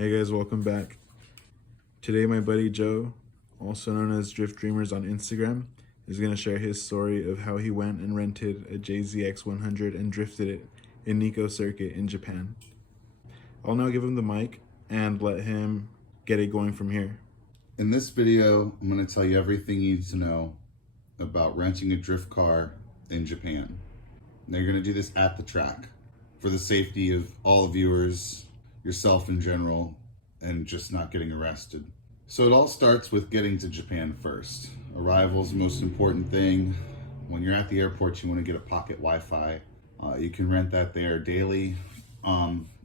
Hey guys, welcome back. Today my buddy Joe, also known as Drift Dreamers on Instagram, is going to share his story of how he went and rented a JZX 100 and drifted it in Nikko Circuit in Japan. I'll now give him the mic and let him get it going from here. In this video, I'm going to tell you everything you need to know about renting a drift car in Japan. They're going to do this at the track for the safety of all viewers, yourself in general, and just not getting arrested. So it all starts with getting to Japan first. Arrival's the most important thing. When you're at the airport, you want to get a pocket Wi-Fi. You can rent that there daily.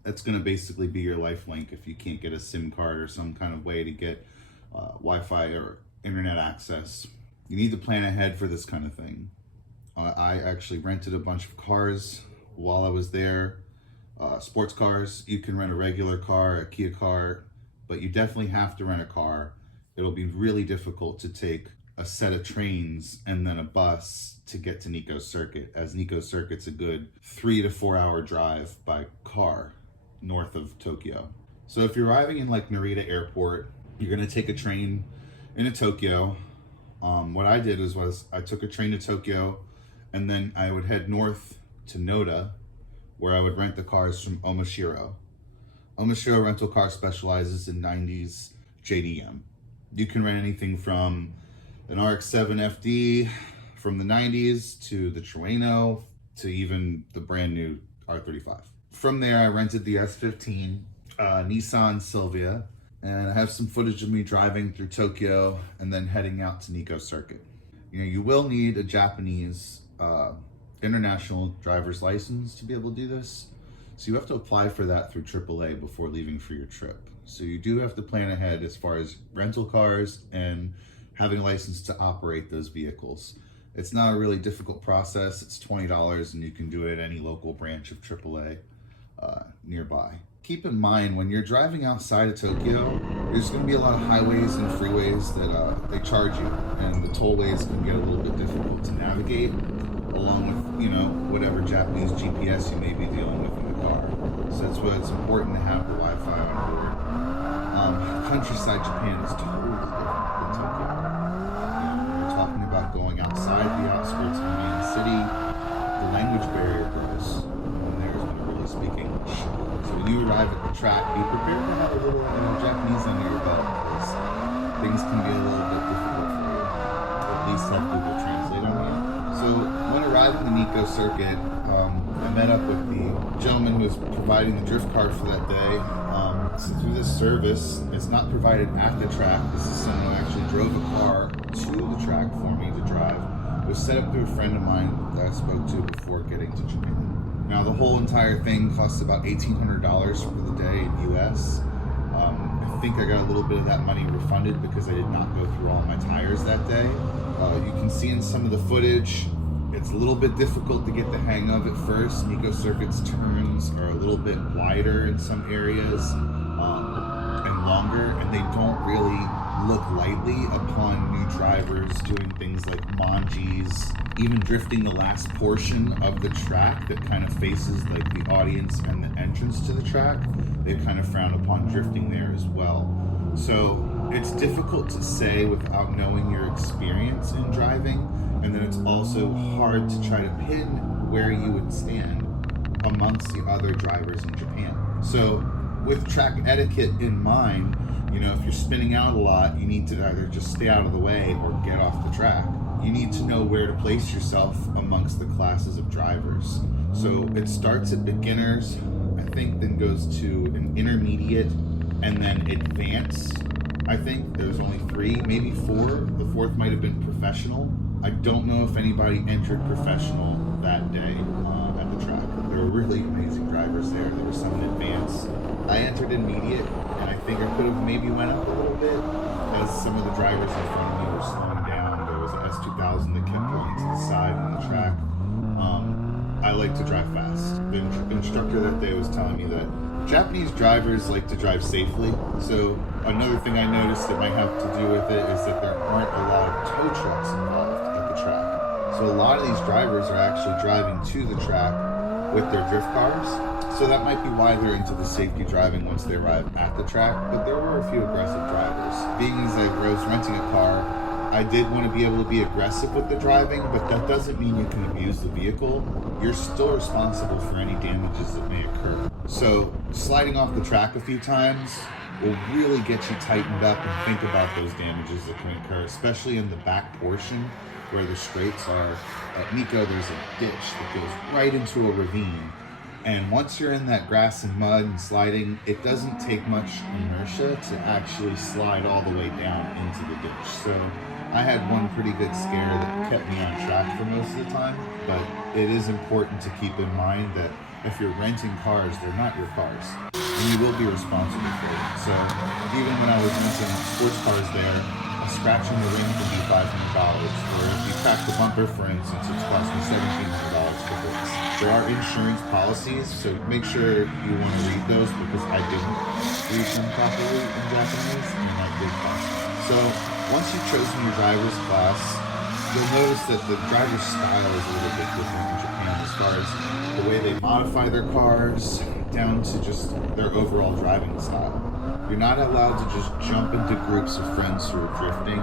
That's going to basically be your lifelink if you can't get a SIM card or some kind of way to get Wi-Fi or internet access. You need to plan ahead for this kind of thing. I actually rented a bunch of cars while I was there. Sports cars. You can rent a regular car, a Kia car, but you definitely have to rent a car. It'll be really difficult to take a set of trains and then a bus to get to Nikko Circuit, as Nikko Circuit's a good 3 to 4 hour drive by car north of Tokyo. So if you're arriving in like Narita Airport, you're going to take a train into Tokyo. What I did was I took a train to Tokyo, and then I would head north to Noda, where I would rent the cars from Omashiro. Omashiro Rental Car specializes in 90s JDM. You can rent anything from an RX-7 FD from the 90s to the Trueno to even the brand new R35. From there, I rented the S15 Nissan Silvia, and I have some footage of me driving through Tokyo and then heading out to Nikko Circuit. You will need a Japanese international driver's license to be able to do this. So you have to apply for that through AAA before leaving for your trip. So you do have to plan ahead as far as rental cars and having a license to operate those vehicles. It's not a really difficult process. It's $20 and you can do it at any local branch of AAA nearby. Keep in mind, when you're driving outside of Tokyo, there's going to be a lot of highways and freeways that they charge you, and the tollways can get a little bit difficult to navigate, along with, whatever Japanese GPS you may be dealing with in the car. So that's why it's important to have the Wi-Fi on board. Countryside Japan is totally different than Tokyo. We're talking about going outside the outskirts of the main city. The language barrier grows when there's going to really speak English. So when you arrive at the track, be prepared to have a little Japanese under your belt, because things can be a little bit difficult for you. At least have Google Translate on you. So when arriving at the Nikko Circuit, I met up with the gentleman who was providing the drift car for that day. So through this service, it's not provided at the track. This is someone who actually drove a car to the track for me to drive. It was set up through a friend of mine that I spoke to before getting to Japan. Now the whole entire thing costs about $1,800 for the day in US. I think I got a little bit of that money refunded because I did not go through all my tires that day. You can see in some of the footage, it's a little bit difficult to get the hang of at first. Nikko Circuit's turns are a little bit wider in some areas and longer, and they don't really look lightly upon new drivers doing things like manjis, even drifting the last portion of the track that kind of faces like the audience and the entrance to the track. They kind of frown upon drifting there as well. So it's difficult to say without knowing your experience in driving, and then it's also hard to try to pin where you would stand amongst the other drivers in Japan. So with track etiquette in mind, if you're spinning out a lot, you need to either just stay out of the way or get off the track. You need to know where to place yourself amongst the classes of drivers. So it starts at beginners, I think, then goes to an intermediate, and then advanced. I think there's only 3, maybe 4. The 4th might have been professional. I don't know if anybody entered professional that day at the track. There were really amazing drivers there. There were some in advance. I entered intermediate, and I think I could have maybe went up a little bit as some of the drivers in front of me were slowing down. There was an S2000 that kept going to the side on the track. I like to drive fast. The instructor that day was telling me that Japanese drivers like to drive safely. So another thing I noticed that might have to do with it is that there aren't a lot of tow trucks involved at the track. So a lot of these drivers are actually driving to the track with their drift cars. So that might be why they're into the safety driving once they arrive at the track, but there were a few aggressive drivers. Being as I was renting a car, I did want to be able to be aggressive with the driving, but that doesn't mean you can abuse the vehicle. You're still responsible for any damages that may occur. So sliding off the track a few times will really get you tightened up and think about those damages that can occur, especially in the back portion where the straights are. At Nico, there's a ditch that goes right into a ravine. And once you're in that grass and mud and sliding, it doesn't take much inertia to actually slide all the way down into the ditch. So I had one pretty good scare that kept me on track for most of the time, but it is important to keep in mind that if you're renting cars, they're not your cars, and you will be responsible for them. So even when I was renting sports cars there, a scratch in the ring can be $500, or if you crack the bumper, for instance, it's cost me $1,700 to fix. There are insurance policies, so make sure you want to read those, because I didn't read them properly in Japanese, and that did cost me. So once you've chosen your driver's class, you'll notice that the driver's style is a little bit different in Japan as far as the way they modify their cars, down to just their overall driving style. You're not allowed to just jump into groups of friends who are drifting.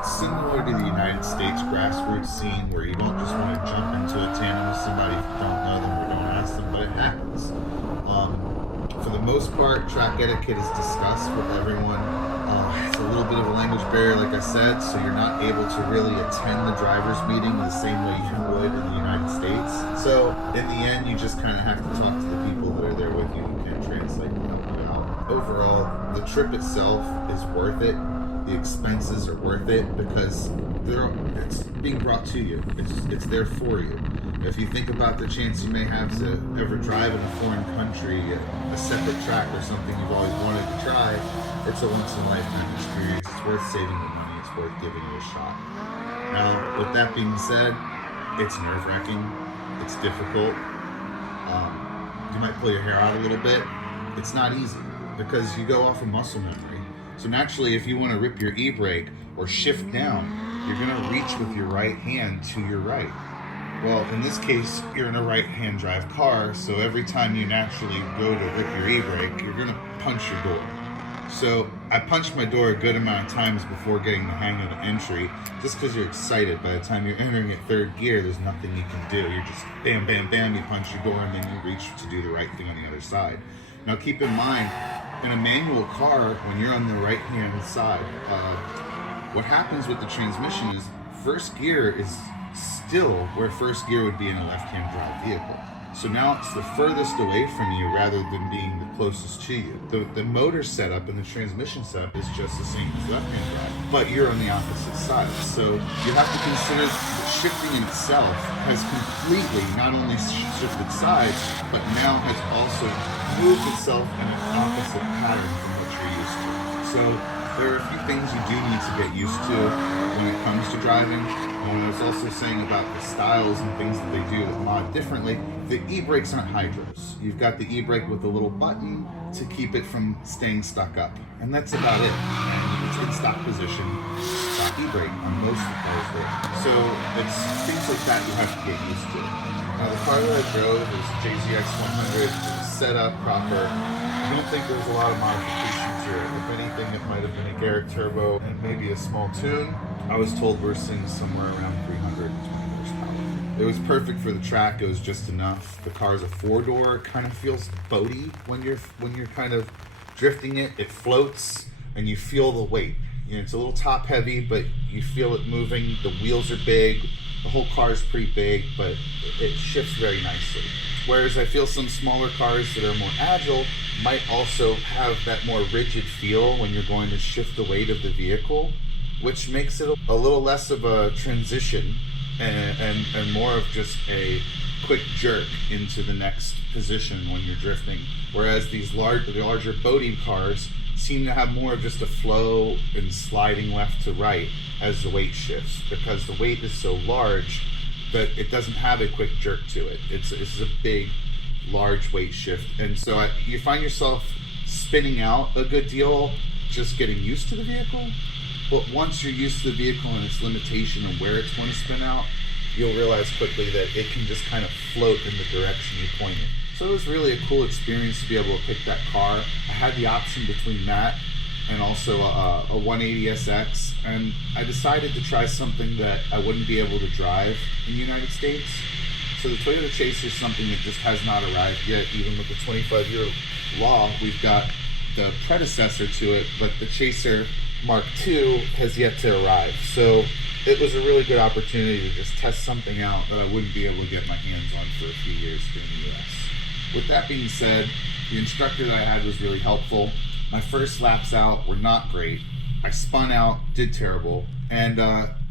It's similar to the United States grassroots scene where you don't just want to jump into a tandem with somebody if you don't know them or don't ask them, but it happens. For the most part, track etiquette is discussed with everyone. It's a little bit of a language barrier, like I said, so you're not able to really attend the driver's meeting the same way you would in the United States. So in the end, you just kind of have to talk to the people that are there with you who can translate and help you out. Overall, the trip itself is worth it. The expenses are worth it because it's being brought to you. It's there for you. If you think about the chance you may have to ever drive in a foreign country, a separate track or something you've always wanted to try, it's a once-in-a-lifetime experience. It's worth saving the money. It's worth giving it a shot. Now, with that being said, it's nerve-wracking. It's difficult. You might pull your hair out a little bit. It's not easy because you go off of muscle memory. So naturally, if you want to rip your e-brake or shift down, you're going to reach with your right hand to your right. Well, in this case, you're in a right-hand drive car, so every time you naturally go to rip your e-brake, you're going to punch your door. So I punched my door a good amount of times before getting the hang of the entry, just because you're excited. By the time you're entering at third gear, there's nothing you can do. You're just bam, bam, bam, you punch your door, and then you reach to do the right thing on the other side. Now keep in mind, in a manual car, when you're on the right-hand side, what happens with the transmission is first gear is still where first gear would be in a left-hand drive vehicle. So now it's the furthest away from you rather than being the closest to you. The motor setup and the transmission setup is just the same as left-hand drive, but you're on the opposite side. So you have to consider that shifting in itself has completely not only shifted sides, but now has also moved itself in an opposite pattern from what you're used to. So there are a few things you do need to get used to when it comes to driving. And when I was also saying about the styles and things that they do that mod differently, the e-brakes aren't hydros. You've got the e-brake with a little button to keep it from staying stuck up. And that's about it. And it's in stock position, stock e-brake on most of those there. So it's things like that you have to get used to. Now the car that I drove is JZX 100. It was set up proper. I don't think there was a lot of modifications here. If anything, it might have been a Garrett turbo and maybe a small tune. I was told we're seeing somewhere around 320 horsepower. It was perfect for the track. It was just enough. The car's a four-door. Kind of feels boaty when you're kind of drifting it. It floats and you feel the weight. You know, it's a little top heavy, but you feel it moving. The wheels are big. The whole car is pretty big, but it shifts very nicely. Whereas I feel some smaller cars that are more agile might also have that more rigid feel when you're going to shift the weight of the vehicle, which makes it a little less of a transition and more of just a quick jerk into the next position when you're drifting. Whereas these larger boaty cars seem to have more of just a flow and sliding left to right as the weight shifts, because the weight is so large that it doesn't have a quick jerk to it. It's a big, large weight shift. And so you find yourself spinning out a good deal just getting used to the vehicle. But once you're used to the vehicle and its limitation and where it's going to spin out, you'll realize quickly that it can just kind of float in the direction you point it. So it was really a cool experience to be able to pick that car. I had the option between that and also a 180SX, and I decided to try something that I wouldn't be able to drive in the United States. So the Toyota Chaser is something that just has not arrived yet. Even with the 25-year law, we've got the predecessor to it, but the Chaser Mark II has yet to arrive. So it was a really good opportunity to just test something out that I wouldn't be able to get my hands on for a few years in the US. With that being said, the instructor that I had was really helpful. My first laps out were not great. I spun out, did terrible, and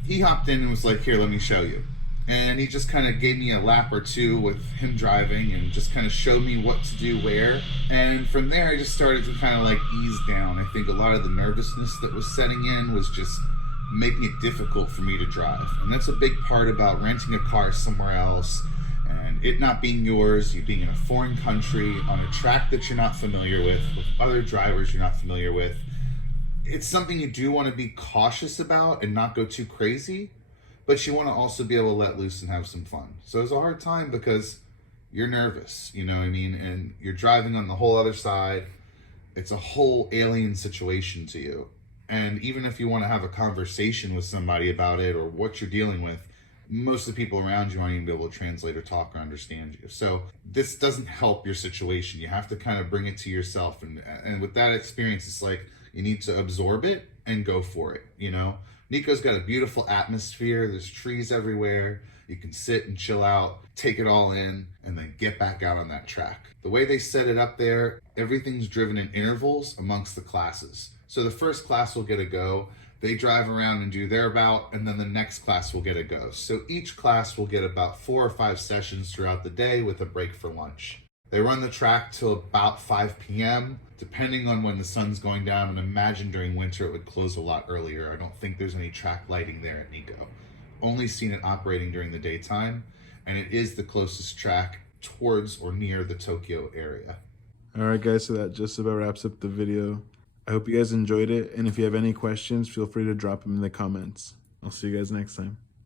he hopped in and was like, "Here, let me show you." And he just kind of gave me a lap or two with him driving and just kind of showed me what to do where. And from there, I just started to kind of like ease down. I think a lot of the nervousness that was setting in was just making it difficult for me to drive. And that's a big part about renting a car somewhere else and it not being yours, you being in a foreign country, on a track that you're not familiar with other drivers you're not familiar with. It's something you do want to be cautious about and not go too crazy, but you want to also be able to let loose and have some fun. So it's a hard time because you're nervous, you know what I mean? And you're driving on the whole other side. It's a whole alien situation to you. And even if you want to have a conversation with somebody about it or what you're dealing with, most of the people around you aren't even able to translate or talk or understand you. So this doesn't help your situation. You have to kind of bring it to yourself. And with that experience, it's like you need to absorb it and go for it, you know? Nico's got a beautiful atmosphere. There's trees everywhere. You can sit and chill out, take it all in, and then get back out on that track. The way they set it up there, everything's driven in intervals amongst the classes. So the first class will get a go. They drive around and do their bout, and then the next class will get a go. So each class will get about 4 or 5 sessions throughout the day with a break for lunch. They run the track till about 5 p.m., depending on when the sun's going down, and imagine during winter it would close a lot earlier. I don't think there's any track lighting there at Nico. Only seen it operating during the daytime, and it is the closest track towards or near the Tokyo area. Alright guys, so that just about wraps up the video. I hope you guys enjoyed it, and if you have any questions, feel free to drop them in the comments. I'll see you guys next time.